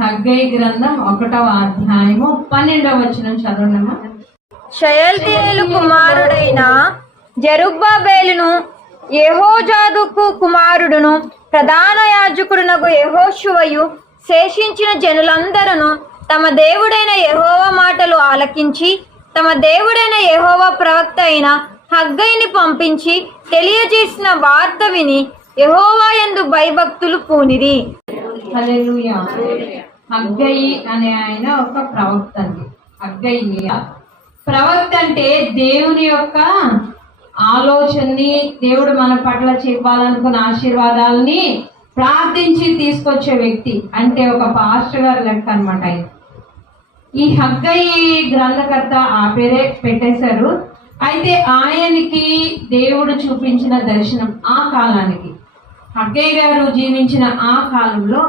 హగ్గయి గ్రంథం 1వ అధ్యాయము 12వ వచనం చదవండమ్మా. షయల్తీయేలు కుమారుడైన జెరుబ్బాబెలును యెహోజాదాకు కుమారుడును ప్రధాన యాజకుడునగు యెహోషువయు శేషించిన జనులందరూ తమ దేవుడైన యెహోవా మాటలు ఆలకించి తమ దేవుడైన యెహోవా ప్రవక్త అయిన హగ్గయిని పంపించి తెలియజేసిన వార్త విని యెహోవా యందు భయభక్తులు పూనిరి. హల్లెలూయా. హగ్గయి అనే ఆయన ఒక ప్రవక్త అండి. హగ్గయి ప్రవక్త అంటే దేవుని యొక్క ఆలోచనని, దేవుడు మన పట్ల చెప్పాలనుకున్న ఆశీర్వాదాలని ప్రార్థించి తీసుకొచ్చే వ్యక్తి, అంటే ఒక పాస్టర్ గారు లెక్క అనమాట ఆయన. ఈ హగ్గయి గ్రంథకర్త ఆ పేరే పెట్టేశారు. అయితే ఆయనకి దేవుడు చూపించిన దర్శనం ఆ కాలానికి, హగ్గయి గారు జీవించిన ఆ కాలంలో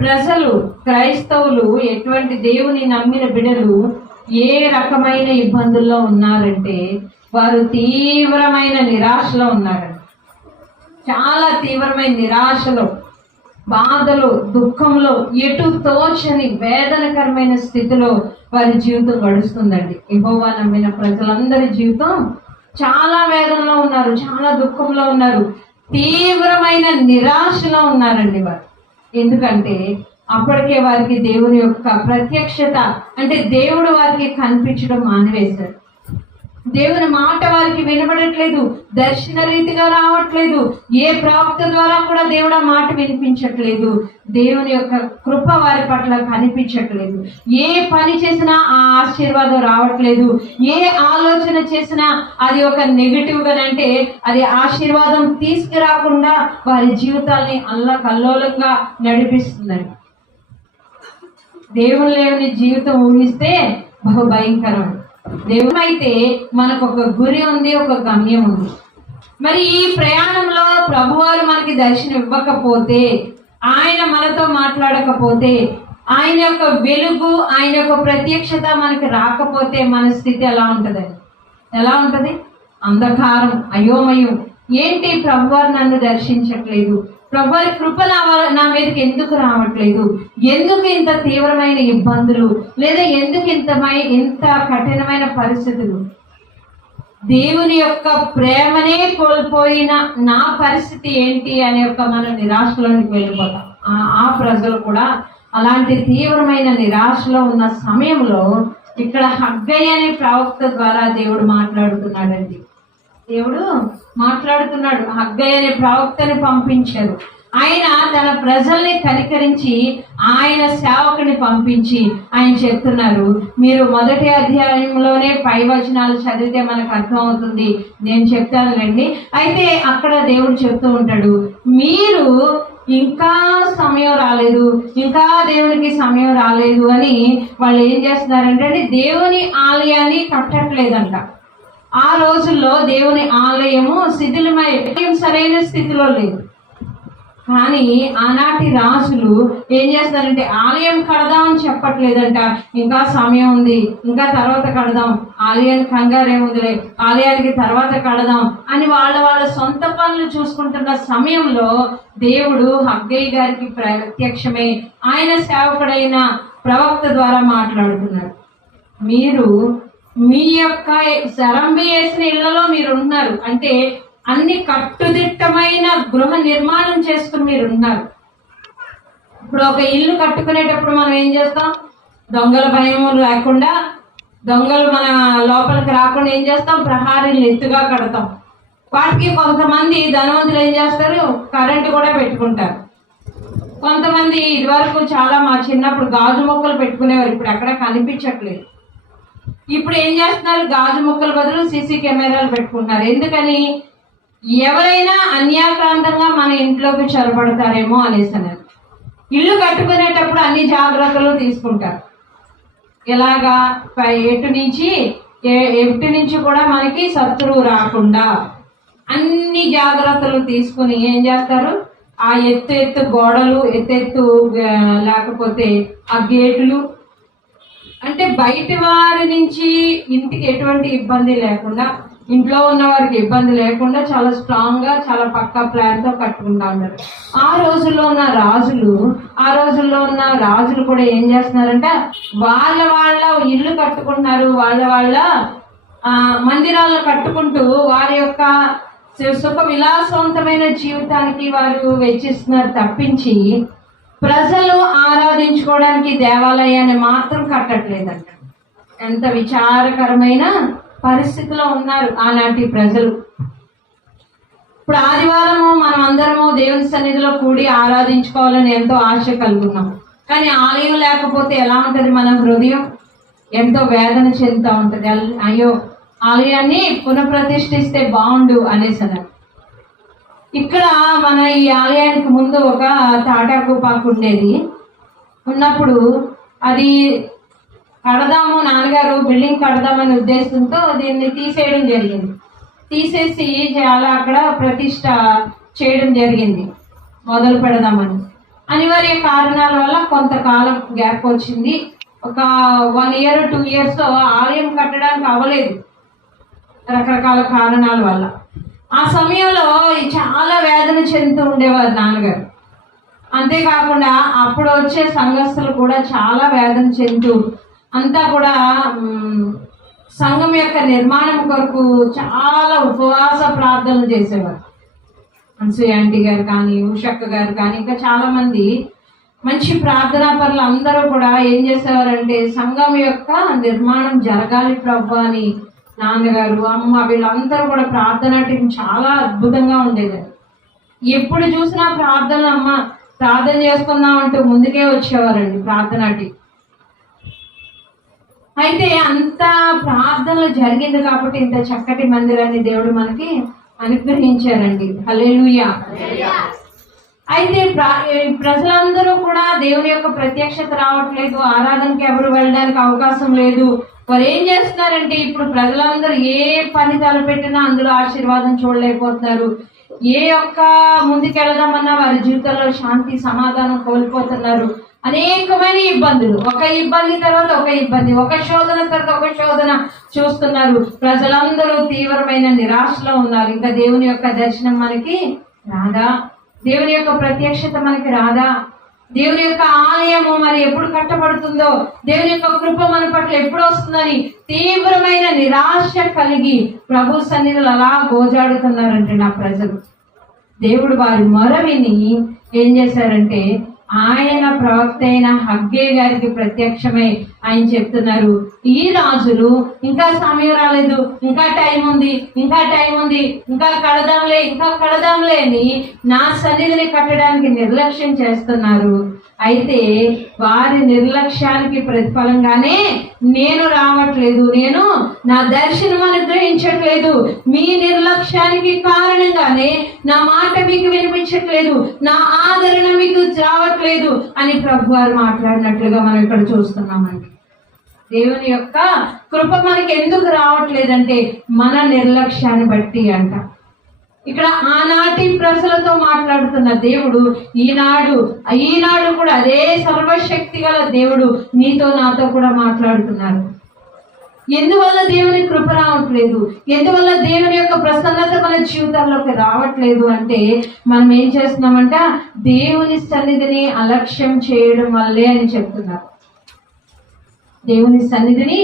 ప్రజలు, క్రైస్తవులు, ఎటువంటి దేవుని నమ్మిన బిడ్డలు ఏ రకమైన ఇబ్బందుల్లో ఉన్నారంటే వారు తీవ్రమైన నిరాశలో ఉన్నారండి. చాలా తీవ్రమైన నిరాశలో, బాధలో, దుఃఖంలో, ఎటు తోచని వేదనకరమైన స్థితిలో వారి జీవితం గడుస్తుందండి. యెహోవా నమ్మిన ప్రజలందరి జీవితం చాలా వేదనలో ఉన్నారు, చాలా దుఃఖంలో ఉన్నారు, తీవ్రమైన నిరాశలో ఉన్నారండి వారు. ఎందుకంటే అప్పటికే వారికి దేవుని యొక్క ప్రత్యక్షత, అంటే దేవుడు వారికి కనిపించడం మానివేశారు. దేవుని మాట వారికి వినబడట్లేదు, దర్శన రీతిగా రావట్లేదు, ఏ ప్రవక్త ద్వారా కూడా దేవుడు ఆ మాట వినిపించట్లేదు, దేవుని యొక్క కృప వారి పట్ల కనిపించట్లేదు, ఏ పని చేసినా ఆ ఆశీర్వాదం రావట్లేదు, ఏ ఆలోచన చేసినా అది ఒక నెగిటివ్గా, అంటే అది ఆశీర్వాదం తీసుకురాకుండా వారి జీవితాల్ని అల్లకల్లోలంగా నడిపిస్తుందండి. దేవుని లేని జీవితం ఊహిస్తే బహు భయంకరం. దేవుడు అయితే మనకు ఒక గురి ఉంది, ఒక గమ్యం ఉంది. మరి ఈ ప్రయాణంలో ప్రభువారు మనకి దర్శనం ఇవ్వకపోతే, ఆయన మనతో మాట్లాడకపోతే, ఆయన యొక్క వెలుగు, ఆయన యొక్క ప్రత్యక్షత మనకి రాకపోతే మన స్థితి ఎలా ఉంటుందండి? ఎలా ఉంటుంది? అంధకారం, అయోమయం. ఏంటి ప్రభువారు నన్ను దర్శించట్లేదు, ప్రభువారి కృప నా మీదకి ఎందుకు రావట్లేదు, ఎందుకు ఇంత తీవ్రమైన ఇబ్బందులు, లేదా ఎందుకు ఇంత కఠినమైన పరిస్థితులు, దేవుని యొక్క ప్రేమనే కోల్పోయిన నా పరిస్థితి ఏంటి అనే ఒక మన నిరాశలోనికి వెళ్ళిపోతాం. ఆ ప్రజలు కూడా అలాంటి తీవ్రమైన నిరాశలో ఉన్న సమయంలో ఇక్కడ హగ్గయి అనే ప్రవక్త ద్వారా దేవుడు మాట్లాడుతున్నాడండి. దేవుడు మాట్లాడుతున్నాడు. హగ్గయి అనే ప్రవక్తని పంపించారు. ఆయన తన ప్రజల్ని కనికరించి ఆయన సేవకుని పంపించి ఆయన చెప్తున్నారు, మీరు 1వ అధ్యాయంలోనే పై వచనాలు చదివితే మనకు అర్థం అవుతుంది, నేను చెప్తానులేండి. అయితే అక్కడ దేవుడు చెప్తూ ఉంటాడు, మీరు ఇంకా సమయం రాలేదు, ఇంకా దేవునికి సమయం రాలేదు అని వాళ్ళు ఏం చేస్తున్నారంటే దేవుని ఆలయాన్ని కట్టట్లేదంట. ఆ రోజుల్లో దేవుని ఆలయము శిథిలమై సరైన స్థితిలో లేదు. కానీ ఆనాటి రాజులు ఏం చేస్తారంటే ఆలయం కడదామని చెప్పట్లేదంట, ఇంకా సమయం ఉంది, ఇంకా తర్వాత కడదాం, ఆలయానికి కంగారేముందిలే, ఆలయానికి తర్వాత కడదాం అని వాళ్ళ సొంత పనులు చూసుకుంటున్న సమయంలో దేవుడు హగ్గయి గారికి ప్రత్యక్షమై ఆయన సేవకుడైన ప్రవక్త ద్వారా మాట్లాడుతున్నారు. మీరు మీ యొక్క శరంబి వేసిన ఇళ్లలో మీరు ఉన్నారు, అంటే అన్ని కట్టుదిట్టమైన గృహ నిర్మాణం చేసుకుని మీరు ఉన్నారు. ఇప్పుడు ఒక ఇల్లు కట్టుకునేటప్పుడు మనం ఏం చేస్తాం? దొంగల భయం లేకుండా, దొంగలు మన లోపలికి రాకుండా ఏం చేస్తాం? ప్రహారీలు ఎత్తుగా కడతాం. వాటికి కొంతమంది ధనవంతులు ఏం చేస్తారు? కరెంటు కూడా పెట్టుకుంటారు. కొంతమంది ఇదివరకు చాలా మా చిన్నప్పుడు గాజు మొక్కలు పెట్టుకునేవారు, ఇప్పుడు ఎక్కడ కనిపించట్లేదు. ఇప్పుడు ఏం చేస్తున్నారు? గాజు మొక్కల బదులు సీసీ కెమెరాలు పెట్టుకుంటున్నారు. ఎందుకని? ఎవరైనా అన్యాక్రాంతంగా మన ఇంట్లోకి చొరబడతారేమో అనేసన్నారు. ఇల్లు కట్టుకునేటప్పుడు అన్ని జాగ్రత్తలు తీసుకుంటారు. ఎలాగా? ఎటు నుంచి కూడా మనకి శత్రువు రాకుండా అన్ని జాగ్రత్తలు తీసుకుని ఏం చేస్తారు? ఆ ఎత్తు గోడలు, ఎత్తు లేకపోతే ఆ గేట్లు, అంటే బయట వారి నుంచి ఇంటికి ఎటువంటి ఇబ్బంది లేకుండా ఇంట్లో ఉన్న వారికి ఇబ్బంది లేకుండా చాలా స్ట్రాంగ్ గా చాలా పక్కా ప్లాన్ తో కట్టుకుంటా ఉంటారు. ఆ రోజుల్లో ఉన్న రాజులు కూడా ఏం చేస్తున్నారంటే వాళ్ళ ఇల్లు కట్టుకుంటున్నారు, వాళ్ళ మందిరాలను కట్టుకుంటూ వారి యొక్క సుఖ విలాసవంతమైన జీవితానికి వారు వెచ్చిస్తున్నారు తప్పించి ప్రజలు ఆరాధించుకోవడానికి దేవాలయాన్ని మాత్రం కట్టట్లేదంట. ఎంత విచారకరమైన పరిస్థితిలో ఉన్నారు ఆనాటి ప్రజలు. ఇప్పుడు ఆదివారము మనం అందరము దేవుని సన్నిధిలో కూడి ఆరాధించుకోవాలని ఎంతో ఆశ కలుగున్నాం. కానీ ఆలయం లేకపోతే ఎలా ఉంటది? మన హృదయం ఎంతో వేదన చెందుతూ ఉంటది. అయ్యో, ఆలయాన్ని పునఃప్రతిష్ఠిస్తే బాగుండు అనేసన్నారు. ఇక్కడ మన ఈ ఆలయానికి ముందు ఒక తాటాకు పాకు ఉండేది. ఉన్నప్పుడు అది కడదాము, నాన్నగారు బిల్డింగ్ కడదామనే ఉద్దేశంతో దీన్ని తీసేయడం జరిగింది. తీసేసి చాలా అక్కడ ప్రతిష్ట చేయడం జరిగింది, మొదలు పెడదామని. అనివార్య కారణాల వల్ల కొంతకాలం గ్యాప్ వచ్చింది. ఒక 1 year 2 years ఆలయం కట్టడానికి అవ్వలేదు రకరకాల కారణాల వల్ల. ఆ సమయంలో చాలా వేదన చెందుతూ ఉండేవారు నాన్నగారు. అంతేకాకుండా అప్పుడు వచ్చే సంఘస్థులు కూడా చాలా వేదన చెందుతూ అంతా కూడా సంఘం యొక్క నిర్మాణం కొరకు చాలా ఉపవాస ప్రార్థనలు చేసేవారు. అనసూయ ఆంటీ గారు కానీ, ఉషక్క గారు కానీ, ఇంకా చాలా మంది మంచి ప్రార్థనా పరులు అందరూ కూడా ఏం చేసేవారంటే సంఘం యొక్క నిర్మాణం జరగాలి ప్రభు అని నాన్నగారు, అమ్మ వీళ్ళందరూ కూడా ప్రార్థన టీం చాలా అద్భుతంగా ఉండేది. ఎప్పుడు చూసినా ప్రార్థనలు, అమ్మ ప్రార్థన చేసుకుందాం అంటూ ముందుకే వచ్చేవారండి ప్రార్థన టీం. అయితే అంత ప్రార్థనలు జరిగింది కాబట్టి ఇంత చక్కటి మందిరాన్ని దేవుడు మనకి అనుగ్రహించారండి. హల్లెలూయా. అయితే ప్రజలందరూ కూడా దేవుని యొక్క ప్రత్యక్షత రావట్లేదు, ఆరాధనకి ఎవరు వెళ్ళడానికి అవకాశం లేదు. వారు ఏం చేస్తున్నారంటే ఇప్పుడు ప్రజలందరూ ఏ పని తలపెట్టినా అందులో ఆశీర్వాదం చూడలేకపోతున్నారు. ఏ ఒక్క ముందుకెళ్దామన్నా వారి జీవితంలో శాంతి సమాధానం కోల్పోతున్నారు. అనేకమైన ఇబ్బందులు, ఒక ఇబ్బంది తర్వాత ఒక ఇబ్బంది, ఒక శోధన తర్వాత ఒక శోధన చూస్తున్నారు. ప్రజలందరూ తీవ్రమైన నిరాశలో ఉన్నారు. ఇంకా దేవుని యొక్క దర్శనం మనకి రాదా? దేవుని యొక్క ప్రత్యక్షత మనకి రాదా? దేవుని యొక్క ఆలయము మరి ఎప్పుడు కట్టబడుతుందో, దేవుని యొక్క కృప మన పట్ల ఎప్పుడు వస్తుందని తీవ్రమైన నిరాశ కలిగి ప్రభు సన్నిధిలో అలా గోజాడుతున్నారంటే నా ప్రజలు. దేవుడు వారి మొర విని ఏం చేశారంటే ఆయన ప్రవక్త అయిన హగ్గై గారికి ప్రత్యక్షమై ఆయన చెప్తున్నారు, ఈ రాజులు ఇంకా సమయం రాలేదు, ఇంకా టైం ఉంది, ఇంకా కడదాంలే అని నా సన్నిధిని కట్టడానికి నిర్లక్ష్యం చేస్తున్నారు. అయితే వారి నిర్లక్ష్యానికి ప్రతిఫలంగానే నేను రావట్లేదు, నేను నా దర్శనం అనుగ్రహించట్లేదు. మీ నిర్లక్ష్యానికి కారణంగానే నా మాట మీకు వినిపించట్లేదు, నా ఆదరణ మీకు రావట్లేదు అని ప్రభు వారు మాట్లాడినట్లుగా మనం ఇక్కడ చూస్తున్నామండి. దేవుని యొక్క కృప మనకి ఎందుకు రావట్లేదంటే మన నిర్లక్ష్యాన్ని బట్టి అంట. ఇక్కడ ఆనాటి ప్రజలతో మాట్లాడుతున్న దేవుడు ఈనాడు కూడా అదే సర్వశక్తి గల దేవుడు నీతో నాతో కూడా మాట్లాడుతున్నారు. ఎందువల్ల దేవుని కృప రావట్లేదు, ఎందువల్ల దేవుని యొక్క ప్రసన్నత మన జీవితాల్లోకి రావట్లేదు అంటే మనం ఏం చేస్తున్నామంట దేవుని సన్నిధిని అలక్ష్యం చేయడం వల్లే అని చెప్తున్నారు. దేవుని సన్నిధిని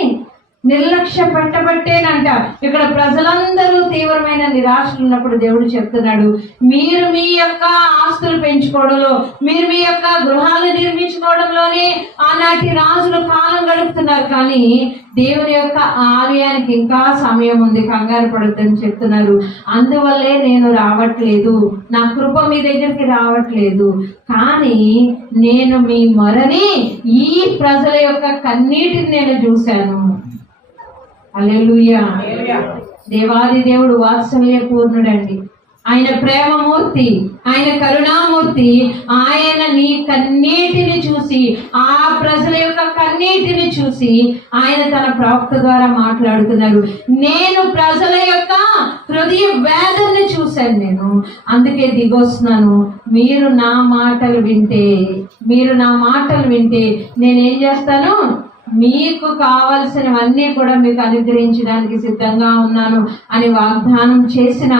నిర్లక్ష్య పెట్టబట్టేనంట. ఇక్కడ ప్రజలందరూ తీవ్రమైన నిరాశలు ఉన్నప్పుడు దేవుడు చెప్తున్నాడు, మీరు మీ యొక్క ఆస్తులు పెంచుకోవడంలో, మీరు మీ యొక్క గృహాలు నిర్మించుకోవడంలోనే ఆనాటి రాజులు కాలం గడుపుతున్నారు. కానీ దేవుని యొక్క ఆలయానికి ఇంకా సమయం ఉంది, కంగారు పడుతుందని చెప్తున్నారు. అందువల్లే నేను రావట్లేదు, నా కృప మీ దగ్గరికి రావట్లేదు. కానీ నేను మీ మొరని, ఈ ప్రజల యొక్క కన్నీటిని నేను చూశాను. హల్లెలూయా. దేవాది దేవుడు వాత్సల్య పూర్ణుడండి. ఆయన ప్రేమమూర్తి, ఆయన కరుణామూర్తి. ఆయన నీ కన్నీటిని చూసి, ఆ ప్రజల యొక్క కన్నీటిని చూసి ఆయన తన ప్రవక్త ద్వారా మాట్లాడుతున్నారు. నేను ప్రజల యొక్క హృదయ వేదనని చూశాను, నేను అందుకే దిగొస్తున్నాను. మీరు నా మాటలు వింటే నేనేం చేస్తాను, మీకు కావలసినవన్నీ కూడా మీకు అనుగ్రహించడానికి సిద్ధంగా ఉన్నాను అని వాగ్దానం చేసిన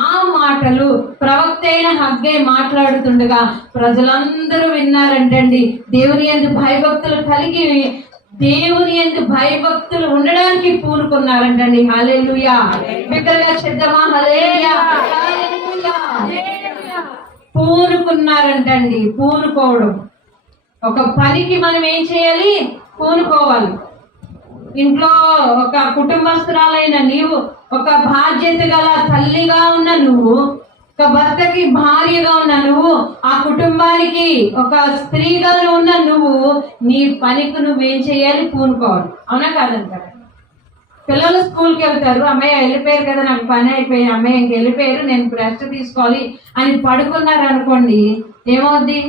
ఆ మాటలు ప్రవక్త అయిన హగ్గై మాట్లాడుతుండగా ప్రజలందరూ విన్నారంటండి. దేవుని యందు భయభక్తులు కలిగి దేవుని యందు భయభక్తులు ఉండడానికి పూనుకున్నారంటండి. హల్లెలూయా. బిగ్గరగా చెప్దామా? హల్లెలూయా. పూనుకున్నారంటండి. పూనుకోవడం, ఒక పనికి మనం ఏం చేయాలి? పూనుకోవాలి. ఇంట్లో ఒక కుటుంబస్తురాలైన నీవు, ఒక బాధ్యత గల తల్లిగా ఉన్న నువ్వు, ఒక భర్తకి భార్యగా ఉన్న నువ్వు, ఆ కుటుంబానికి ఒక స్త్రీగా ఉన్న నువ్వు, నీ పనికి నువ్వేం చేయాలి? పూనుకోవాలి. అవునా కాదంటారా? పిల్లలు స్కూల్కి వెళ్తారు, అమ్మాయి వెళ్ళిపోయారు కదా, నాకు పని అయిపోయి అమ్మాయి ఇంక వెళ్ళిపోయారు, నేను రెస్ట్ తీసుకోవాలి అని పడుకున్నారు అనుకోండి, ఏమవుద్ది?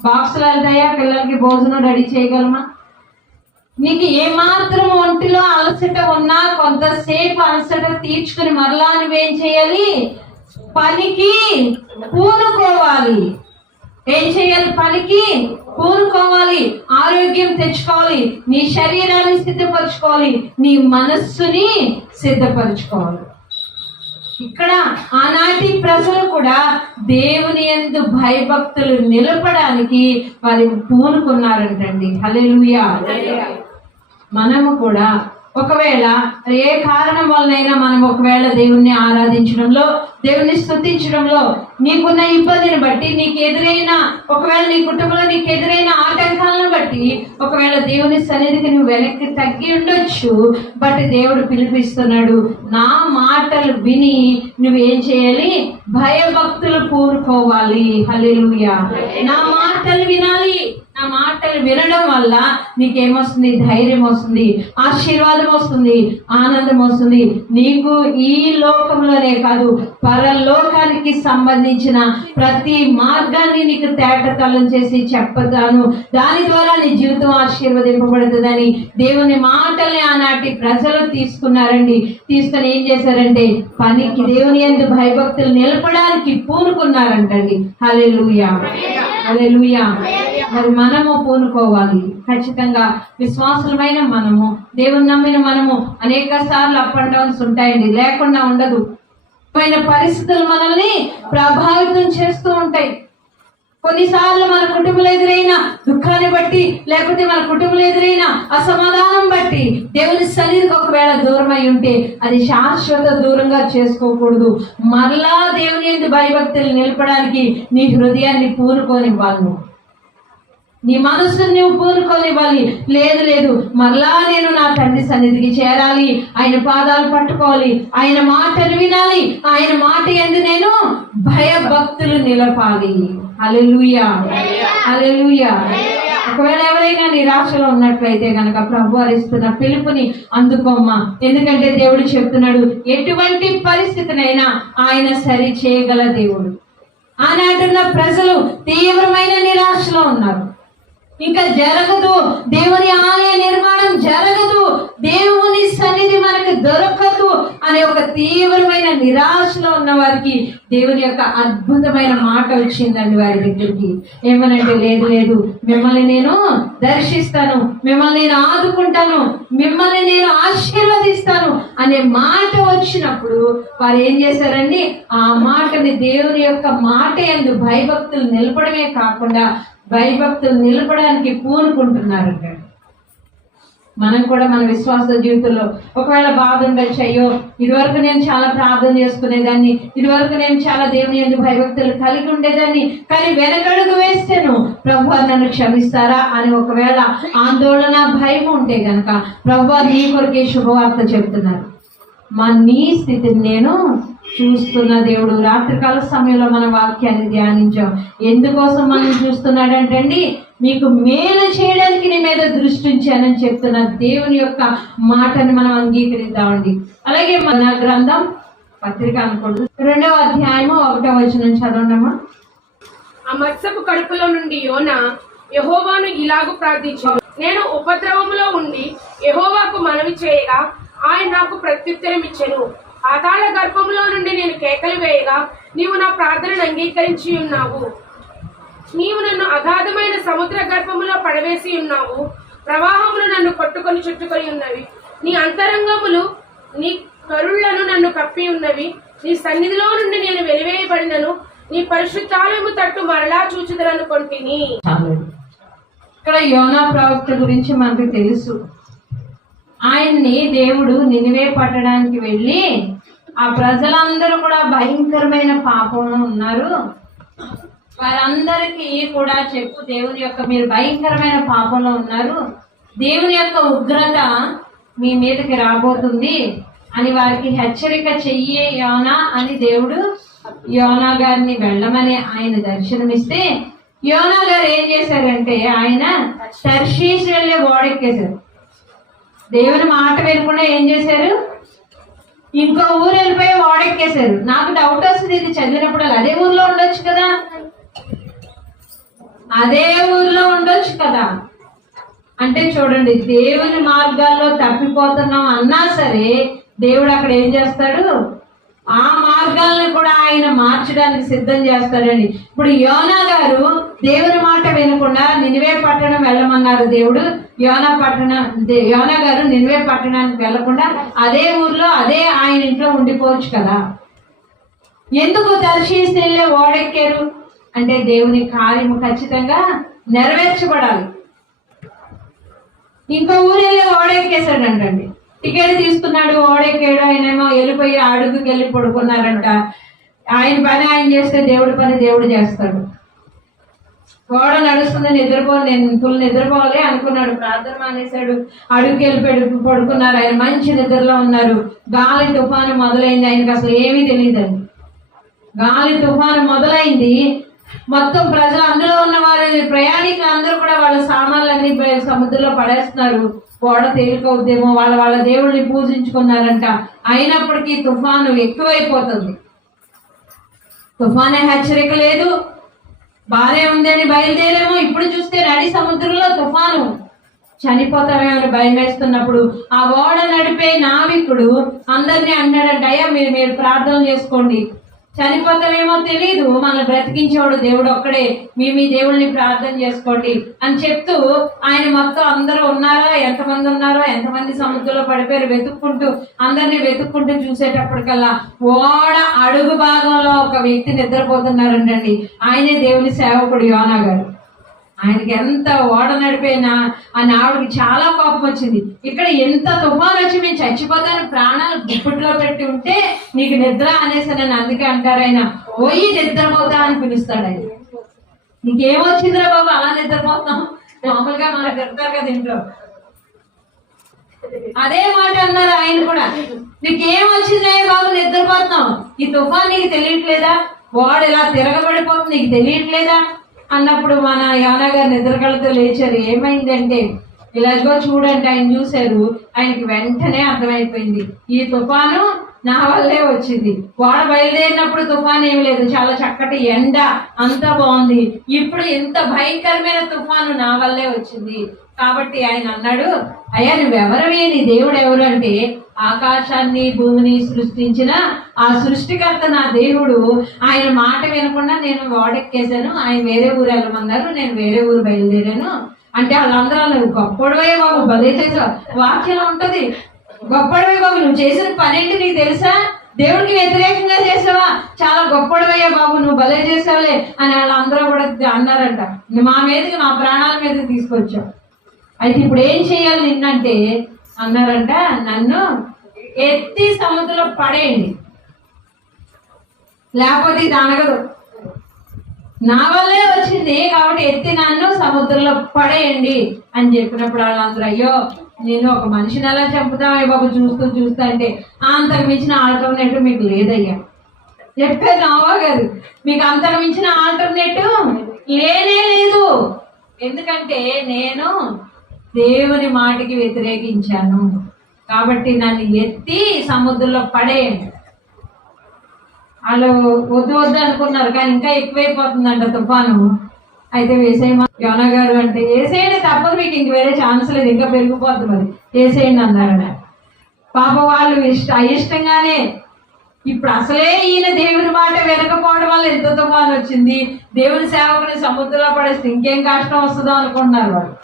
బాక్సులు వెళ్తాయా? పిల్లలకి భోజనం రెడీ చేయగలమా? నీకు ఏమాత్రం ఒంటిలో అలసట ఉన్నా కొంతసేపు అలసట తీర్చుకుని మరలా నువ్వేం చేయాలి? పనికి పూనుకోవాలి. ఏం చేయాలి? పనికి పూనుకోవాలి. ఆరోగ్యం తెచ్చుకోవాలి, నీ శరీరాన్ని సిద్ధపరచుకోవాలి, నీ మనస్సుని సిద్ధపరచుకోవాలి. ఇక్కడ ఆనాటి ప్రజలు కూడా దేవుని యందు భయభక్తులు నిలపడానికి వారి పూనుకున్నారంటండి. హల్లెలూయా. మనము కూడా ఒకవేళ ఏ కారణం వల్లైనా మనం ఒకవేళ దేవుణ్ణి ఆరాధించడంలో, దేవుణ్ణి స్తుతించడంలో నీకున్న ఇబ్బందిని బట్టి, నీకు ఎదురైన ఒకవేళ నీ కుటుంబంలో నీకు ఎదురైన ఆటంకాలను బట్టి ఒకవేళ దేవుని సన్నిధికి నువ్వు వెనక్కి తగ్గి ఉండొచ్చు. బట్ దేవుడు పిలిపిస్తున్నాడు, నా మాటలు విని నువ్వేం చేయాలి? భయభక్తులు పూనుకోవాలి. హల్లెలూయా. నా మాటలు వినాలి. నా మాటలు వినడం వల్ల నీకేమొస్తుంది? ధైర్యం వస్తుంది, ఆశీర్వాదం వస్తుంది, ఆనందం వస్తుంది. నీకు ఈ లోకంలోనే కాదు, పరలోకానికి సంబంధించిన ప్రతి మార్గాన్ని నీకు తేటతల్లం చేసి చెప్పతాను. దాని ద్వారా నీ జీవితం ఆశీర్వదింపబడుతుందని దేవుని మాటల్ని ఆనాటి ప్రజలు తీసుకున్నారండి. తీసుకొని ఏం చేశారంటే పనికి దేవుని యందు భయభక్తులు నిలపడానికి పూనుకున్నారంటండి. హల్లెలూయా. హల్లెలూయా. మరి మనము పూనుకోవాలి. ఖచ్చితంగా విశ్వాసులమైన మనము, దేవుని నమ్మిన మనము అనేక సార్లు అప్ అండ్ డౌన్స్ ఉంటాయండి, లేకుండా ఉండదు. పరిస్థితులు మనల్ని ప్రభావితం చేస్తూ ఉంటాయి. కొన్నిసార్లు మన కుటుంబంలో ఎదురైన దుఃఖాన్ని బట్టి, లేకపోతే మన కుటుంబంలో ఎదురైన అసమాధానం బట్టి దేవుని సన్నిధికి ఒకవేళ దూరం అయి ఉంటే అది శాశ్వత దూరంగా చేసుకోకూడదు. మరలా దేవుని యందు భయభక్తులు నిలపడానికి నీ హృదయాన్ని పూనుకోనివ్వాలి, నీ మనసుని నువ్వు పూనుకోనివ్వాలి. లేదు మరలా నేను నా తండ్రి సన్నిధికి చేరాలి, ఆయన పాదాలు పట్టుకోవాలి, ఆయన మాటలు వినాలి, ఆయన మాట యందు నేను భయభక్తులు నిలపాలి. హల్లెలూయా. హల్లెలూయా. ఒకవేళ ఎవరైనా నిరాశలో ఉన్నట్లయితే కనుక ప్రభు వారిస్తున్న పిలుపుని అందుకోమ్మా. ఎందుకంటే దేవుడు చెప్తున్నాడు, ఎటువంటి పరిస్థితినైనా ఆయన సరి చేయగల దేవుడు. ఆనాటున్న ప్రజలు తీవ్రమైన నిరాశలో ఉన్నారు. ఇంకా జరగదు, దేవుని ఆలయ నిర్మాణం జరగదు, దేవుని సన్నిధి మనకు దొరకదు అనే ఒక తీవ్రమైన నిరాశలో ఉన్న వారికి దేవుని యొక్క అద్భుతమైన మాట వచ్చిందండి వారి దగ్గరికి. ఏమనంటే, లేదు మిమ్మల్ని నేను దర్శిస్తాను, మిమ్మల్ని నేను ఆదుకుంటాను, మిమ్మల్ని నేను ఆశీర్వదిస్తాను అనే మాట వచ్చినప్పుడు వారు ఏం చేశారండి? ఆ మాటని దేవుని యొక్క మాట యందు భయభక్తులు నిలపడమే కాకుండా భయభక్తులు నిలపడానికి పూనుకుంటున్నారంట. మనం కూడా మన విశ్వాస జీవితంలో ఒకవేళ బాధ ఉండొచ్చు, అయ్యో ఇదివరకు నేను చాలా ప్రార్థన చేసుకునేదాన్ని, ఇదివరకు నేను చాలా దేవుని యందు భయభక్తులు కలిగి ఉండేదాన్ని, కానీ వెనకడుగు వేస్తాను, ప్రభు నన్ను క్షమిస్తారా అని ఒకవేళ ఆందోళన, భయం ఉంటే గనక ప్రభు నీ కొరకే శుభవార్త చెప్తున్నారు. నీ స్థితిని నేను చూస్తున్న దేవుడు. రాత్రికాల సమయంలో మన వాక్యాన్ని ధ్యానించాం. ఎందుకోసం మనం చూస్తున్నాడంటే అండి, మీకు మేలు చేయడానికి నీ మీద దృష్టి ఉంచానని చెప్తున్న దేవుని యొక్క మాటని మనం అంగీకరిద్దామండి. అలాగే మన గ్రంథం పత్రిక అనుకోండి, 2వ అధ్యాయము 1వ వచనం చదవండమ్మా. ఆ మత్స్యపు కడుపులో నుండి యోనా యెహోవాను ఇలాగు ప్రార్థించాను, నేను ఉపద్రవములో ఉండి యెహోవాకు మనవి చేయగా ఆయన నాకు ప్రత్యుత్తరం ఇచ్చెను. పాతాళ గర్భంలో నుండి నేను కేకలు వేయగా నీవు నా ప్రార్థనను అంగీకరించి ఉన్నావు. నీవు నన్ను అగాధమైన సముద్ర గర్భములో పడవేసి ఉన్నావు. ప్రవాహములు నన్ను కొట్టుకొని చుట్టుకొని ఉన్నవి. నీ అంతరంగములు నీ కరుళ్లను నన్ను కప్పి ఉన్నవి. నీ సన్నిధిలో నుండి నేను వెలివేయబడినను నీ పరిశుద్ధాలయము తట్టు మరలా చూచుదరను కొంటిని. ఇక్కడ యోనా ప్రవక్త గురించి మనకు తెలుసు. ఆయన్ని దేవుడు నినివే పట్టడానికి వెళ్ళి ఆ ప్రజలందరూ కూడా భయంకరమైన పాపంలో ఉన్నారు, వారందరికీ కూడా చెప్పు దేవుని యొక్క మీరు భయంకరమైన పాపంలో ఉన్నారు, దేవుని యొక్క ఉగ్రత మీ మీదకి రాబోతుంది అని వారికి హెచ్చరిక చెయ్యి యోనా అని దేవుడు యోనా గారిని వెళ్ళమని ఆయన దర్శనమిస్తే యోనా గారు ఏం చేశారంటే ఆయన తర్షీషు వెళ్ళే ఓడెక్కేశారు. దేవుని మాట వినకుండా ఏం చేశారు, ఇంకో ఊరు వెళ్ళిపోయి ఓడెక్కేశారు. నాకు డౌట్ వస్తుంది, ఇది చదివినప్పుడు అదే ఊర్లో ఉండొచ్చు కదా, అదే ఊర్లో ఉండొచ్చు కదా. అంటే చూడండి, దేవుని మార్గాల్లో తప్పిపోతున్నాం అన్నా సరే దేవుడు అక్కడ ఏం చేస్తాడు, ఆ మార్గాలను కూడా ఆయన మార్చడానికి సిద్ధం చేస్తాడండి. ఇప్పుడు యోనా గారు దేవుని మాట వినకుండా నినివే పట్టణం వెళ్ళమన్నారు దేవుడు. యోనా గారు నినివే పట్టణానికి వెళ్లకుండా అదే ఊర్లో అదే ఆయన ఇంట్లో ఉండిపోవచ్చు కదా. ఎందుకు తర్షీషు వెళ్ళే ఓడెక్కారు అంటే దేవుని కార్యము ఖచ్చితంగా నెరవేర్చబడాలి. ఇంకో ఊరు వెళ్ళి ఓడెక్కేశాడు అంటండి. టికెట్ తీసుకున్నాడు, ఓడెక్కాడు. ఆయనేమో వెళ్ళిపోయి అడుగుకి వెళ్ళి పడుకున్నారంట. ఆయన పని ఆయన చేస్తే దేవుడి పని దేవుడు చేస్తాడు. ఓడ నడుస్తుంది, నేను నిద్రపోవాలి అనుకున్నాడు, ప్రార్థన మానేశాడు, అడుగుకి వెళ్ళి పడుకున్నారు. ఆయన మంచి నిద్రలో ఉన్నారు. గాలి తుఫాను మొదలైంది, ఆయనకు అసలు ఏమీ తెలియదండి. గాలి తుఫాను మొదలైంది, మొత్తం ప్రజలు అందులో ఉన్న వారు ప్రయాణికులు అందరూ కూడా వాళ్ళ సామాన్లన్నీ సముద్రంలో పడేస్తున్నారు. ఓడ తేలికవుద్దేమో, వాళ్ళ దేవుడిని పూజించుకున్నారంట. అయినప్పటికీ తుఫాను ఎక్కువైపోతుంది. తుఫానే హెచ్చరిక లేదు, బానే ఉందని బయలుదేరేమో, ఇప్పుడు చూస్తే నడి సముద్రంలో తుఫాను, చనిపోతామేమని భయం వేస్తున్నప్పుడు ఆ ఓడ నడిపే నావికుడు అందరినీ అన్నాడంట, అయ్యా మీరు ప్రార్థన చేసుకోండి, చనిపోతామేమో తెలియదు, మన బ్రతికించేవాడు దేవుడు ఒక్కడే, మీ దేవుడిని ప్రార్థన చేసుకోండి అని చెప్తూ ఆయన మొత్తం అందరూ ఉన్నారో ఎంతమంది సముద్రంలో పడిపోయారు అందరినీ వెతుక్కుంటూ చూసేటప్పటికల్లా ఓడ అడుగు భాగంలో ఒక వ్యక్తి నిద్రపోతున్నారంటండి. ఆయనే దేవుని సేవకుడు యోనా గారు. ఆయనకి ఎంత ఓడ నడిపోయినా ఆ నావిడికి చాలా కోపం వచ్చింది. ఇక్కడ ఎంత తుఫాను వచ్చి మేము చచ్చిపోతాను, ప్రాణాలు గుప్పిట్లో పెట్టి ఉంటే నీకు నిద్ర అనేసానని అందుకే అంటారు ఆయన. పోయి నిద్రపోతా అని పిలుస్తాడు ఆయన. నీకేమొచ్చిందిరా బాబు అలా నిద్రపోతాం, మామూలుగా మనకు చెప్తారు కదా ఇంట్లో, అదే మాట అన్నారు ఆయన కూడా. నీకేమొచ్చిందే బాబు నిద్రపోతున్నాం, ఈ తుఫాన్ నీకు తెలియట్లేదా, ఓడ ఇలా తిరగబడిపోతుంది నీకు తెలియట్లేదా అన్నప్పుడు మన యోనా గారు నిద్రకళ్ళతో లేచారు. ఏమైందంటే ఇలాగో చూడండి, ఆయన చూశారు. ఆయనకి వెంటనే అర్థమైపోయింది, ఈ తుఫాను నా వల్లే వచ్చింది. వాడ బయలుదేరినప్పుడు తుఫాన్ ఏమి లేదు, చాలా చక్కటి ఎండ, అంతా బాగుంది. ఇప్పుడు ఇంత భయంకరమైన తుఫాను నా వల్లే వచ్చింది. కాబట్టి ఆయన అన్నాడు, అయ్యా నువ్వెవరవి, నీ దేవుడు ఎవరు అంటే ఆకాశాన్ని భూమిని సృష్టించిన ఆ సృష్టికర్త నా దేవుడు. ఆయన మాట వినకుండా నేను ఓడెక్కేశాను, ఆయన వేరే ఊరు వెళ్ళమన్నారు, నేను వేరే ఊరు బయలుదేరాను అంటే వాళ్ళందరూ నువ్వు గొప్పడవే బాబు, భలే చేసావు. వాక్యం ఉంటది, గొప్పడవే బాబు, నువ్వు చేసిన పనేంటి నీకు తెలుసా, దేవుడికి వ్యతిరేకంగా చేసావా, చాలా గొప్పడవయ్యా బాబు, నువ్వు భలే చేసావులే అని వాళ్ళందరూ కూడా అన్నారంట. మా మీదకి మా ప్రాణాల మీదకి తీసుకొచ్చావు, అయితే ఇప్పుడు ఏం చెయ్యాలి నిన్నంటే అన్నారంట, నన్ను ఎత్తి సముద్రంలో పడేయండి, లేకపోతే ఇది అనగదు, నా వల్లే వచ్చింది కాబట్టి ఎత్తి నన్ను సముద్రంలో పడేయండి అని చెప్పినప్పుడు వాళ్ళందరూ, అయ్యో నేను ఒక మనిషిని ఎలా చంపుతామయ్య బాబు చూస్తూ అంటే అంతకు మించిన ఆల్టర్నేటివ్ మీకు లేదయ్యా చెప్పారు నోవా గారు, మీకు అంతకు మించిన ఆల్టర్నేటివ్ లేనే లేదు. ఎందుకంటే నేను దేవుని మాటకి వ్యతిరేకించాను కాబట్టి నన్ను ఎత్తి సముద్రంలో పడేయండి. వాళ్ళు వద్దు అనుకున్నారు, కానీ ఇంకా ఎక్కువైపోతుందంట తుఫాను. అయితే వేసేయమా యోనా గారు అంటే, వేసేయండి తప్పదు, మీకు ఇంక వేరే ఛాన్స్ లేదు, ఇంకా పెరిగిపోతుంది, మరి వేసేయండి అన్నారట. పాప వాళ్ళు అయిష్టంగానే, ఇప్పుడు అసలే ఈయన దేవుని మాట వినకపోవడం వల్ల ఎంత తుఫాను వచ్చింది, దేవుని సేవకుని సముద్రంలో పడేస్తే ఇంకేం కష్టం వస్తుందో అనుకుంటున్నారు వాళ్ళు.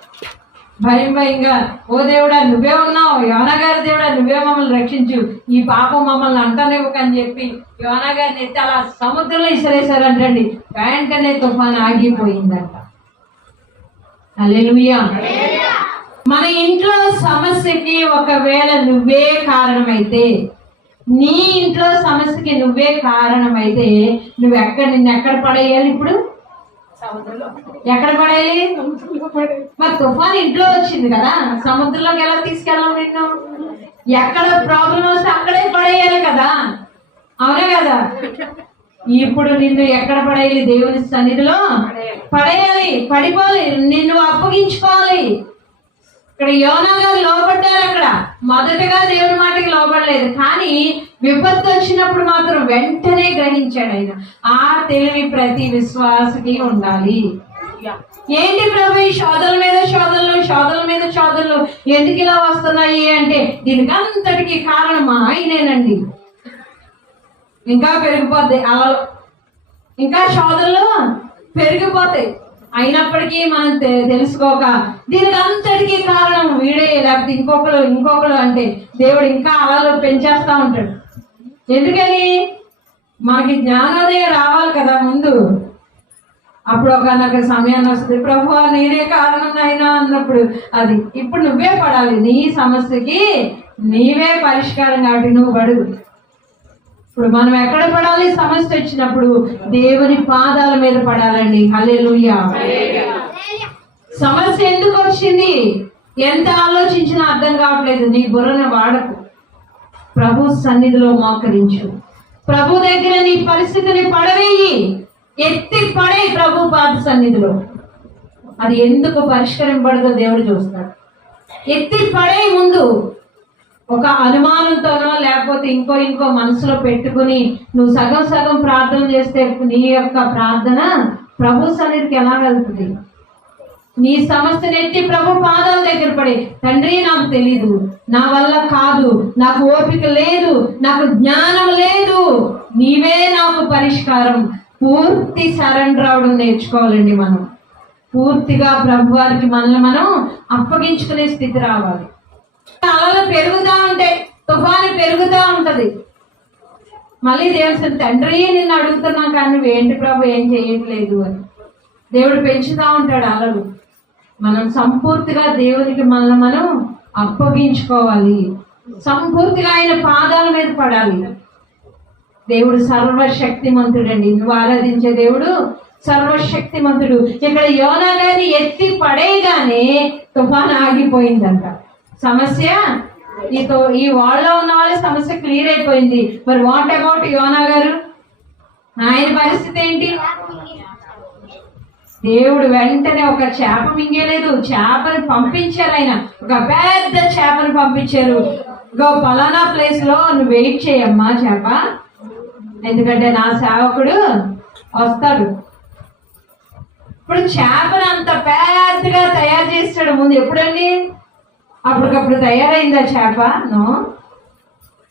భయంగా, ఓ దేవుడా నువ్వే ఉన్నావు, యోనా గారి దేవుడా నువ్వే మమ్మల్ని రక్షించు, ఈ పాపం మమ్మల్ని అంటనివ్వకని చెప్పి యోనా గారిని ఎత్తి అలా సముద్రంలో ఇసిరేశారంటండి. వెంటనే తుఫాను ఆగిపోయిందంట. హల్లెలూయా. మన ఇంట్లో సమస్యకి ఒకవేళ నువ్వే కారణమైతే, నీ ఇంట్లో సమస్యకి నువ్వే కారణమైతే నిన్ను ఎక్కడ పడేయాలి? ఇప్పుడు ఎక్కడ పడేయాలి? మరి తుఫాన్ ఇంట్లో వచ్చింది కదా, సముద్రంలోకి ఎలా తీసుకెళ్ళాం నిన్ను? ఎక్కడ ప్రాబ్లం వస్తే అక్కడే పడేయాలి కదా, అవునా కదా? ఇప్పుడు నిన్ను ఎక్కడ పడేయాలి? దేవుని సన్నిధిలో పడేయాలి, పడిపోవాలి, నిన్ను అప్పగించుకోవాలి. ఇక్కడ యోనా గారు లోబడ్డారు. అక్కడ మొదటగా దేవుని మాటకి లోబడలేదు, కానీ విపత్తు వచ్చినప్పుడు మాత్రం వెంటనే గ్రహించాడు ఆయన. ఆ తెలివి ప్రతి విశ్వాసకి ఉండాలి. ఏంటి ప్రభు ఈ శోధనల మీద శోధనలు ఎందుకు ఇలా వస్తున్నాయి అంటే, దీనికి అంతటికి కారణం ఆయనేనండి. ఇంకా పెరిగిపోద్ది అలా, ఇంకా శోధనలు పెరిగిపోతాయి. అయినప్పటికీ మనం తెలుసుకోక దీనికి అంతటికీ కారణం వీడే, లేకపోతే ఇంకొకరు అంటే దేవుడు ఇంకా అలలు పెంచేస్తా ఉంటాడు. ఎందుకని? మనకి జ్ఞానోదయం రావాలి కదా ముందు. అప్పుడు ఒక సమయాన్ని వస్తుంది, ప్రభువా నేనే కారణం అయినా అన్నప్పుడు అది ఇప్పుడు నువ్వే పడాలి. నీ సమస్యకి నీవే పరిష్కారం కాబట్టి నువ్వు పడు. ఇప్పుడు మనం ఎక్కడ పడాలి? సమస్య వచ్చినప్పుడు దేవుని పాదాల మీద పడాలండి. హల్లెలూయా. సమస్య ఎందుకు వచ్చింది? ఎంత ఆలోచించినా అర్థం కావట్లేదు. నీ బుర్రను వాడకు, ప్రభు సన్నిధిలో మోకరించు, ప్రభు దగ్గర నీ పరిస్థితిని పడవేయి, ఎత్తి పడే ప్రభు పాద సన్నిధిలో. అది ఎందుకు పరిష్కరింపబడదో దేవుడు చూస్తాడు. ఎత్తి పడే ముందు ఒక అనుమానంతోనో లేకపోతే ఇంకో మనసులో పెట్టుకుని నువ్వు సగం ప్రార్థన చేస్తే నీ యొక్క ప్రార్థన ప్రభు సన్నిధికి ఎలా వెళ్తుంది? నీ సమస్యను ఎత్తి ప్రభు పాదాల దగ్గర పడి, తండ్రి నాకు తెలీదు, నా వల్ల కాదు, నాకు ఓపిక లేదు, నాకు జ్ఞానం లేదు, నీవే నాకు పరిష్కారం. పూర్తి సరెండర్ అవడం నేర్చుకోవాలండి. మనం పూర్తిగా ప్రభు వారికి మనల్ని మనం అప్పగించుకునే స్థితి రావాలి. అలలు పెరుగుతా ఉంటాయి, తుఫాను పెరుగుతూ ఉంటది. మళ్ళీ దేవుడు, తండ్రి నిన్ను అడుగుతున్నా కానీ నువ్వేంటి ప్రభు ఏం చేయట్లేదు అని. దేవుడు పెంచుతా ఉంటాడు అలలు. మనం సంపూర్తిగా దేవునికి మనల్ని మనం అప్పగించుకోవాలి, సంపూర్తిగా ఆయన పాదాల మీద పడాలి. దేవుడు సర్వశక్తిమంతుడండి. నువ్వు ఆరాధించే దేవుడు సర్వశక్తిమంతుడు. ఇక్కడ యోనా గారిని ఎత్తి పడేయగానే తుఫాను ఆగిపోయిందంట. సమస్య ఈ వాళ్ళలో ఉన్న వాళ్ళ సమస్య క్లియర్ అయిపోయింది. మరి వాట్ అబౌట్ యోనా గారు? ఆయన పరిస్థితి ఏంటి? దేవుడు వెంటనే ఒక చేప మింగేలేదు, చేపని పంపించారు. ఆయన ఒక పెద్ద చేపని పంపించారు. పలానా ప్లేస్ లో నువ్వు వెయిట్ చేయమ్మా చేప, ఎందుకంటే నా సేవకుడు వస్తాడు. ఇప్పుడు చేపను అంత పెద్దగా తయారు చేస్తాడు ముందు. ఎప్పుడండి? అప్పటికప్పుడు తయారైందా చేప?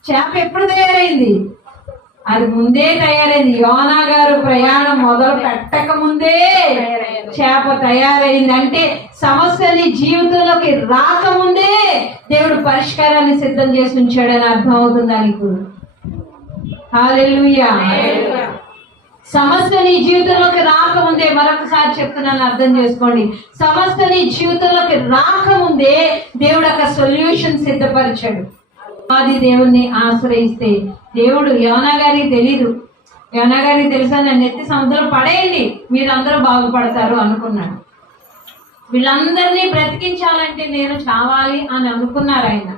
చేప ఎప్పుడు తయారైంది? అది ముందే తయారైంది. యోనా గారు ప్రయాణం మొదలు పెట్టక ముందే చేప తయారైంది. అంటే సమస్యని జీవితంలోకి రాకముందే దేవుడు పరిష్కారాన్ని సిద్ధం చేసి ఉంచాడని అర్థం అవుతుంది దానికి. హల్లెలూయా. సమస్య నీ జీవితంలోకి రాకముందే, మరొకసారి చెప్తున్నాను అర్థం చేసుకోండి, సమస్య నీ జీవితంలోకి రాకముందే దేవుడు ఒక సొల్యూషన్ సిద్ధపరిచాడు. అది దేవుణ్ణి ఆశ్రయిస్తే దేవుడు యోనా గారికి తెలీదు. యోనా గారికి తెలుసా, నన్ను ఎత్తి సముద్రం పడేయండి మీరందరూ బాగుపడతారు అనుకున్నాడు. వీళ్ళందరినీ బ్రతికించాలంటే నేను చావాలి అని అనుకున్నారు ఆయన.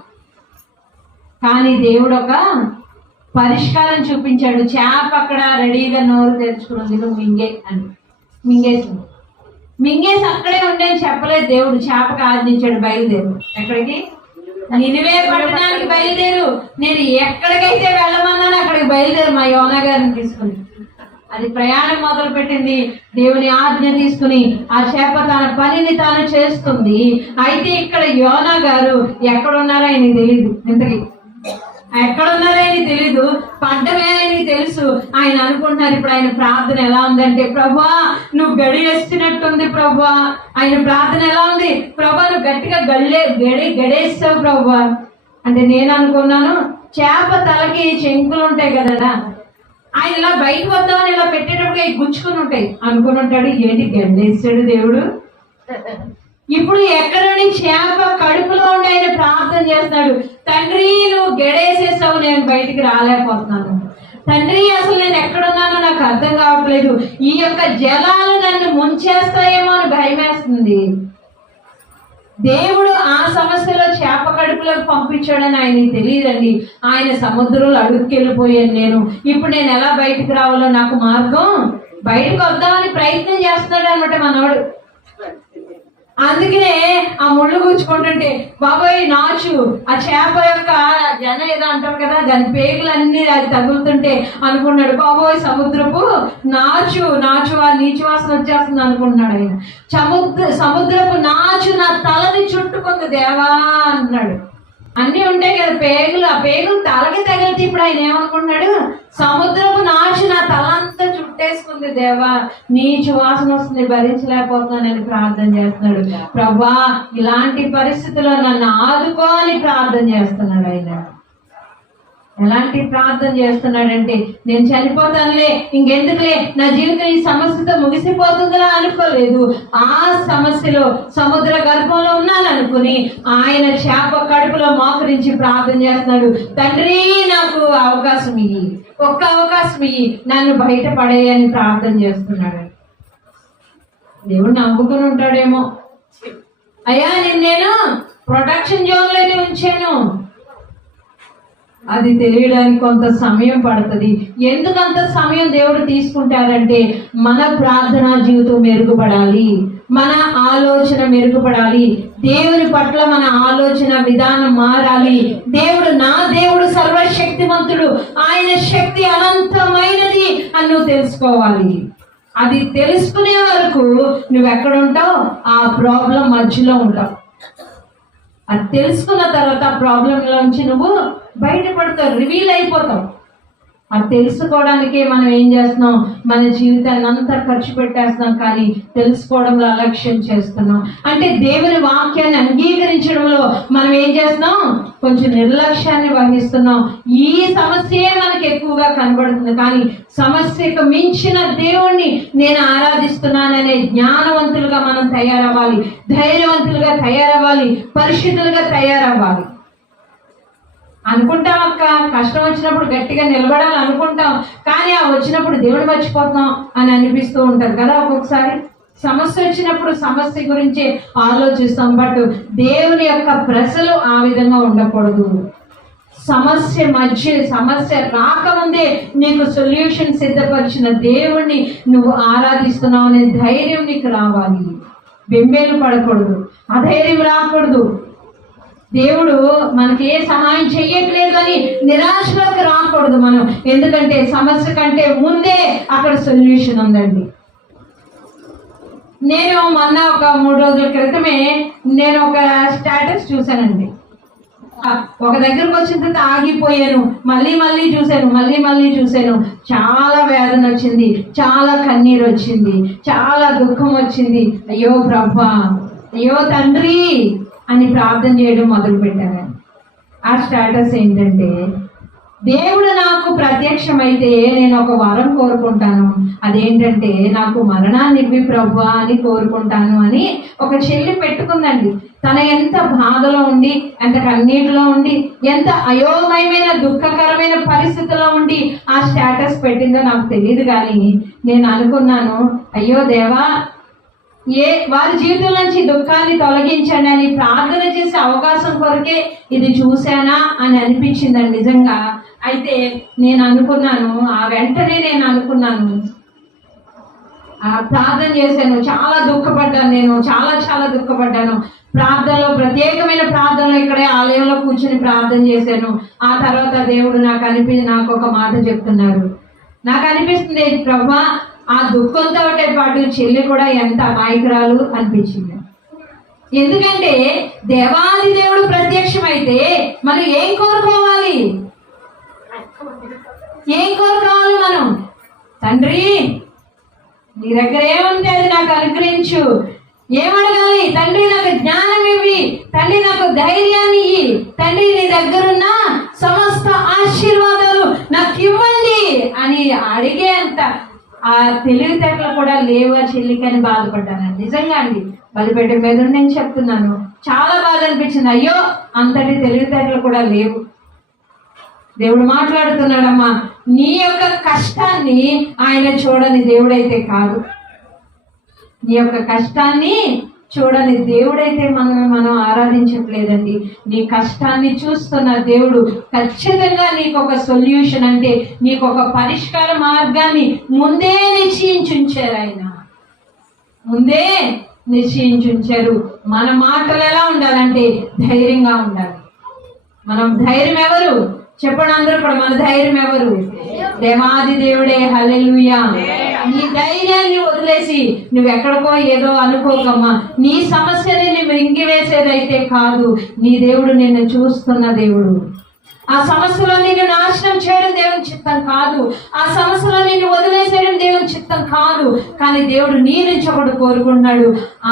కానీ దేవుడు ఒక పరిష్కారం చూపించాడు. చేప అక్కడ రెడీగా నోరు తెరుచుకున్నది, నువ్వు మింగే అని మింగేసి అక్కడే ఉండేది చెప్పలేదు దేవుడు. చేపకు ఆజ్ఞించాడు, బయలుదేరు. ఎక్కడికి? నినివే పట్టణానికి బయలుదేరు. నేను ఎక్కడికైతే వెళ్ళమన్నాను అక్కడికి బయలుదేరు మా యోనా గారిని తీసుకుని. అది ప్రయాణం మొదలు పెట్టింది. దేవుని ఆజ్ఞ తీసుకుని ఆ చేప తన పనిని తాను చేస్తుంది. అయితే ఇక్కడ యోనా గారు ఎక్కడున్నారో ఆయనకి తెలీదు. ఇంతకీ ఎక్కడున్నారో ఆయనకి తెలీదు, పడ్డమే ఆయనకి తెలుసు. ఆయన అనుకుంటున్నారు ఇప్పుడు ఆయన ప్రార్థన ఎలా ఉందంటే, ప్రభువా నువ్వు గడి వేస్తున్నట్టుంది ప్రభువా. ఆయన ప్రార్థన ఎలా ఉంది? ప్రభువా నువ్వు గట్టిగా గడేస్తావు ప్రభువా అంటే నేను అనుకున్నాను చేప తలకి చెంకులు ఉంటాయి కదా, ఆయన ఇలా బయటకు వద్దామని ఇలా పెట్టేటప్పుడు అవి గుచ్చుకుని ఉంటాయి అనుకుని ఉంటాడు, ఏంటి గండేస్తాడు దేవుడు. ఇప్పుడు ఎక్కడ చేప కడుపులో ఉండి ఆయన ప్రార్థన చేస్తున్నాడు, తండ్రి నువ్వు గెడేసేసావు, నేను బయటికి రాలేకపోతున్నాను తండ్రి, అసలు నేను ఎక్కడున్నానో నాకు అర్థం కావట్లేదు, ఈ యొక్క జలాలు నన్ను ముంచేస్తాయేమో అని భయం వేస్తుంది. దేవుడు ఆ సమస్యలో చేప కడుపులోకి పంపించాడని ఆయనకి తెలియదండి. ఆయన సముద్రంలో అడుక్కెళ్ళిపోయాను నేను, ఇప్పుడు నేను ఎలా బయటకు రావాలో నాకు మార్గం, బయటకు వద్దామని ప్రయత్నం చేస్తున్నాడు అనమాట మనోడు. అందుకనే ఆ ముళ్ళు గుచ్చుకుంటుంటే బాబాయ్ నాచు ఆ చేప యొక్క జన ఏదో అంటారు కదా, దాని పేగులన్నీ అది తగులుతుంటే అనుకున్నాడు బాబోయ్ సముద్రపు నాచు ఆ నీచు వాసన వచ్చేస్తుంది అనుకున్నాడు ఆయన. సముద్రపు నాచు నా తలని చుట్టుకుంది దేవా అన్నాడు. అన్నీ ఉంటాయి కదా పేగులు, ఆ పేగులు తలకి తగిలితే ఇప్పుడు ఆయన ఏమనుకున్నాడు, సముద్రపు నాచు నా తలంతా చుట్టేసుకుంది దేవా, నీచు వాసన వస్తుంది భరించలేకపోతున్నానని ప్రార్థన చేస్తున్నాడు. ప్రభా ఇలాంటి పరిస్థితుల్లో నన్ను ఆదుకో అని ప్రార్థన చేస్తున్నాడు ఆయన. ఎలాంటి ప్రార్థన చేస్తున్నాడంటే, నేను చనిపోతానులే, ఇంకెందుకులే, నా జీవితం ఈ సమస్యతో ముగిసిపోతుందిలా అనుకోలేదు. ఆ సమస్యలో సముద్ర గర్భంలో ఉన్నాను అనుకుని ఆయన చేప కడుపులో మోకరించి ప్రార్థన చేస్తున్నాడు, తండ్రి నాకు అవకాశం ఇయ్యి, ఒక్క అవకాశం ఇయ్యి, నన్ను బయటపడేయని ప్రార్థన చేస్తున్నాడు. దేవుడు నమ్ముకుని ఉంటాడేమో, అయ్యా నేను ప్రొటెక్షన్ జోన్లోనే ఉంచాను, అది తెలియడానికి కొంత సమయం పడుతుంది. ఎందుకంత సమయం దేవుడు తీసుకుంటారంటే, మన ప్రార్థనా జీవితం మెరుగుపడాలి, మన ఆలోచన మెరుగుపడాలి, దేవుని పట్ల మన ఆలోచన విధానం మారాలి. నా దేవుడు సర్వశక్తిమంతుడు, ఆయన శక్తి అనంతమైనది అని నువ్వు తెలుసుకోవాలి. అది తెలుసుకునే వరకు నువ్వెక్కడ ఉంటావు, ఆ ప్రాబ్లం మధ్యలో ఉంటావు. అది తెలుసుకున్న తర్వాత ప్రాబ్లంలోంచి నువ్వు బయటపడతావు, రివీల్ అయిపోతావు. అది తెలుసుకోవడానికే మనం ఏం చేస్తున్నాం, మన జీవితాన్ని అంతా ఖర్చు పెట్టేస్తున్నాం, కానీ తెలుసుకోవడంలో అలక్ష్యం చేస్తున్నాం. అంటే దేవుని వాక్యాన్ని అంగీకరించడంలో మనం ఏం చేస్తున్నాం, కొంచెం నిర్లక్ష్యాన్ని వహిస్తున్నాం. ఈ సమస్యే మనకు ఎక్కువగా కనబడుతుంది, కానీ సమస్యకు మించిన దేవుణ్ణి నేను ఆరాధిస్తున్నాననే జ్ఞానవంతులుగా మనం తయారవ్వాలి, ధైర్యవంతులుగా తయారవ్వాలి, పరిశుద్ధులుగా తయారవ్వాలి. అనుకుంటాం అక్క, కష్టం వచ్చినప్పుడు గట్టిగా నిలబడాలి అనుకుంటాం, కానీ ఆ వచ్చినప్పుడు దేవుడు మర్చిపోతాం అని అనిపిస్తూ ఉంటారు కదా. ఒక్కొక్కసారి సమస్య వచ్చినప్పుడు సమస్య గురించి ఆలోచిస్తాం, బట్ దేవుని యొక్క ప్రజలు ఆ విధంగా ఉండకూడదు. సమస్య రాకముందే నీకు సొల్యూషన్ సిద్ధపరిచిన దేవుణ్ణి నువ్వు ఆరాధిస్తున్నావు అనే ధైర్యం నీకు రావాలి. బెంబేలు పడకూడదు, అధైర్యం రాకూడదు. దేవుడు మనకి ఏ సహాయం చెయ్యట్లేదు అని నిరాశలోకి రాకూడదు మనం, ఎందుకంటే సమస్య కంటే ముందే అక్కడ సొల్యూషన్ ఉందండి. నేను మొన్న ఒక 3 రోజుల క్రితమే నేను ఒక స్టేటస్ చూశానండి. ఒక దగ్గరకు వచ్చిన తర్వాత ఆగిపోయాను, మళ్ళీ చూశాను. చాలా వేదన వచ్చింది, చాలా కన్నీరు వచ్చింది, చాలా దుఃఖం వచ్చింది. అయ్యో ప్రభా, అయ్యో తండ్రి అని ప్రార్థన చేయడం మొదలుపెట్టాను. ఆ స్టేటస్ ఏంటంటే, దేవుడు నాకు ప్రత్యక్షమైతే నేను ఒక వరం కోరుకుంటాను, అదేంటంటే నాకు మరణాన్ని ఇవ్వి ప్రభువా అని కోరుకుంటాను అని ఒక చెల్లి పెట్టుకుందండి. తన ఎంత బాధలో ఉండి, ఎంత కన్నీటిలో ఉండి, ఎంత అయోమయమైన దుఃఖకరమైన పరిస్థితిలో ఉండి ఆ స్టేటస్ పెట్టిందో నాకు తెలియదు, కానీ నేను అనుకున్నాను, అయ్యో దేవా, వారి జీవితం నుంచి దుఃఖాన్ని తొలగించండి అని ప్రార్థన చేసే అవకాశం కొరకే ఇది చూశానా అని అనిపించిందండి నిజంగా. అయితే నేను అనుకున్నాను, ఆ వెంటనే నేను అనుకున్నాను, ప్రార్థన చేశాను. చాలా దుఃఖపడ్డాను, నేను చాలా దుఃఖపడ్డాను. ప్రార్థనలో, ప్రత్యేకమైన ప్రార్థనలో ఇక్కడే ఆలయంలో కూర్చుని ప్రార్థన చేశాను. ఆ తర్వాత దేవుడు నాకు ఒక మాట చెప్తున్నారు. నాకు అనిపిస్తుంది, ప్రభా, ఆ దుఃఖంతో పాటు చెల్లి కూడా ఎంత అమాయకురాలు అనిపించింది. ఎందుకంటే దేవాది దేవుడు ప్రత్యక్షమైతే మనం ఏం కోరుకోవాలి మనం? తండ్రి, నీ దగ్గర ఏముంటే అది నాకు అనుగ్రహించు. ఏమడగాలి? తండ్రి నాకు జ్ఞానం ఇవ్వి, ధైర్యాన్ని ఇయ్యి. తండ్రి నీ దగ్గరున్న సమస్త ఆశీర్వాదాలు నాకు ఇవ్వండి అని అడిగేంత ఆ తెలివితేటలు కూడా లేవు ఆ చెల్లికని బాధపడ్డాను. నిజంగా అండి, బలిపెట్టే మీద నేను చెప్తున్నాను, చాలా బాధ అనిపించింది. అయ్యో అంతటి తెలివితేటలు కూడా లేవు. దేవుడు మాట్లాడుతున్నాడమ్మా, నీ యొక్క కష్టాన్ని ఆయన చూడని దేవుడైతే కాదు. నీ యొక్క కష్టాన్ని చూడని దేవుడైతే మనం ఆరాధించట్లేదండి. నీ కష్టాన్ని చూస్తున్న దేవుడు ఖచ్చితంగా నీకు ఒక సొల్యూషన్, అంటే నీకు ఒక పరిష్కార మార్గాన్ని ముందే నిశ్చయించుంచారు. ఆయన ముందే నిశ్చయించుంచారు. మన మాటలు ఎలా ఉండాలంటే ధైర్యంగా ఉండాలి. మనం ధైర్యం ఎవరు చెప్పండి అందరూ కూడా, మన ధైర్యం ఎవరు? దేవాది దేవుడే. హల్లెలూయా. నీ ధైర్యాన్ని వదిలేసి నువ్వెక్కడికో ఏదో అనుకోకమ్మా. నీ సమస్యని నువ్వు ఇంగివేసేదైతే కాదు, నీ దేవుడు నిన్ను చూస్తున్న దేవుడు. ఆ సమస్యలో నిన్ను నాశనం చేయడం దేవుని చిత్తం కాదు. ఆ సమస్యలో నిన్ను వదిలేసేయడం దేవుని చిత్తం కాదు. కానీ దేవుడు నీ నుంచి ఒకటి కోరుకుంటున్నాడు,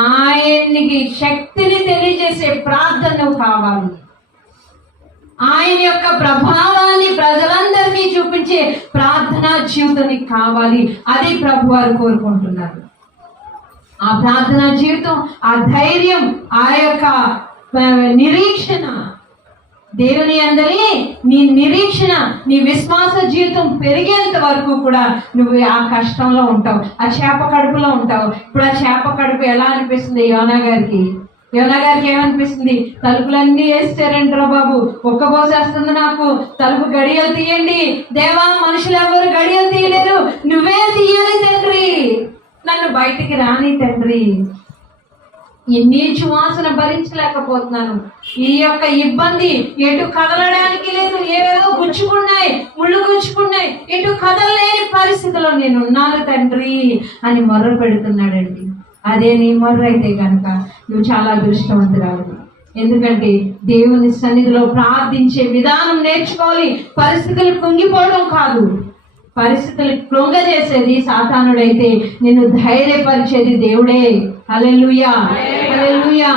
ఆయనకి శక్తిని తెలియజేసే ప్రార్థన కావాలి. ఆయన యొక్క ప్రభావాన్ని ప్రజలందరికీ చూపించే ప్రార్థనా జీవితం కావాలి. అది ప్రభు వారు కోరుకుంటున్నారు. ఆ ప్రార్థనా జీవితం, ఆ ధైర్యం, ఆ యొక్క నిరీక్షణ, దేవుని అందరి నీ నిరీక్షణ, నీ విశ్వాస జీవితం పెరిగేంత వరకు కూడా నువ్వు ఆ కష్టంలో ఉంటావు, ఆ చేప కడుపులో ఉంటావు. ఇప్పుడు ఆ చేప కడుపు ఎలా అనిపిస్తుంది యోనా గారికి? యోనా గారికి ఏమనిపిస్తుంది? తలుపులన్నీ వేస్తారంటారా బాబు, ఒక్క పోసేస్తుంది నాకు, తలుపు గడియలు తీయండి దేవా, మనుషులు ఎవరు గడియలు తీయలేరు, నువ్వే తీయాలి తండ్రి, నన్ను బయటికి రాని తండ్రి. ఈ నీచు వాసన భరించలేకపోతున్నాను, ఈ యొక్క ఇబ్బంది, ఎటు కదలడానికి లేదు, ఏవేవో గుచ్చుకున్నాయి, ముళ్ళు గుచ్చుకున్నాయి, ఎటు కదలలేని పరిస్థితిలో నేను ఉన్నాను తండ్రి అని మొర్ర పెడుతున్నాడండి. అదే నీ మొర్ర అయితే కనుక నువ్వు చాలా అదృష్టవంతురాలు. ఎందుకంటే దేవుని సన్నిధిలో ప్రార్థించే విధానం నేర్చుకోవాలి. పరిస్థితులు కుంగిపోవడం కాదు, పరిస్థితులు కృంగజేసేది సాతానుడైతే నిన్ను ధైర్యపరిచేది దేవుడే. హల్లెలూయా, హల్లెలూయా.